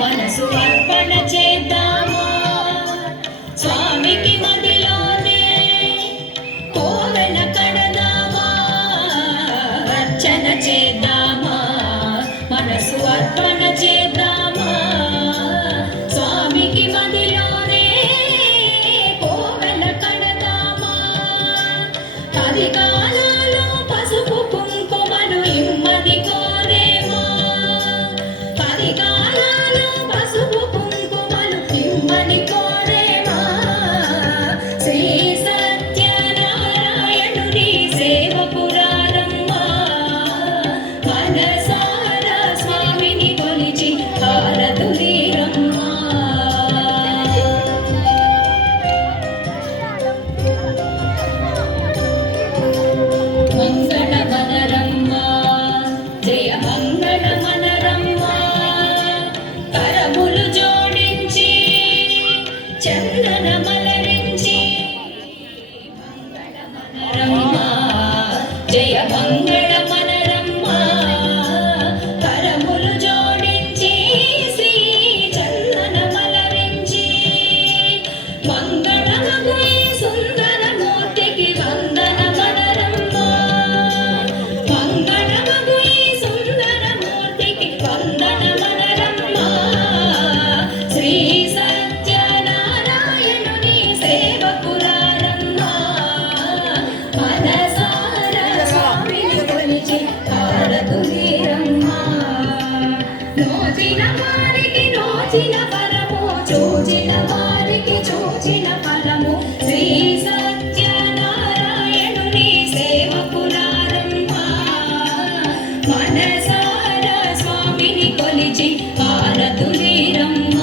మనసు అర్పణ చేద్దామా స్వామికి మదిలోనే కోవెల కడదామా అర్చన చేద్దామా మనసు అర్పణ చేద్దామా స్వామికి మదిలోనే కోవెల కడదామా అధికారాలు పసుపు కుంకుమను ఇమ్మని కోరేమా అధికారాలు పసుపు కుంకుమలు ఇమ్మని కోరేమా శ్రీ సత్యనారాయణుని సేవకురారమ్మా మనసారా స్వామిని కొలిచి హారతులీరమ్మా మంగళ మనరమ్మా జయ మంగళ మనరమ్మా కరములు జోడించి చందన మలరించి మంగళ మనరమ్మా జయ మంగళ మనరమ్మా కరములు జోడించి శ్రీ చందన మలరించి మంగళమగు ఈ సుందర మూర్తికి వందన మనరమ్మా మంగళమగు ఈ సుందర మూర్తికి వందన మనరమ్మా శ్రీ సత్యనారాయణుని సేవకురారమ్మా మనసారా స్వామిని కొలిచి హారతులీరమ్మా నోచిన వారికి నోచిన ఫలము చూచిన వారికి చూచిన ఫలము శ్రీ సత్యనారాయణుని సేవకురారమ్మా మనసారా స్వామిని కొలిచి హారతులీరమ్మా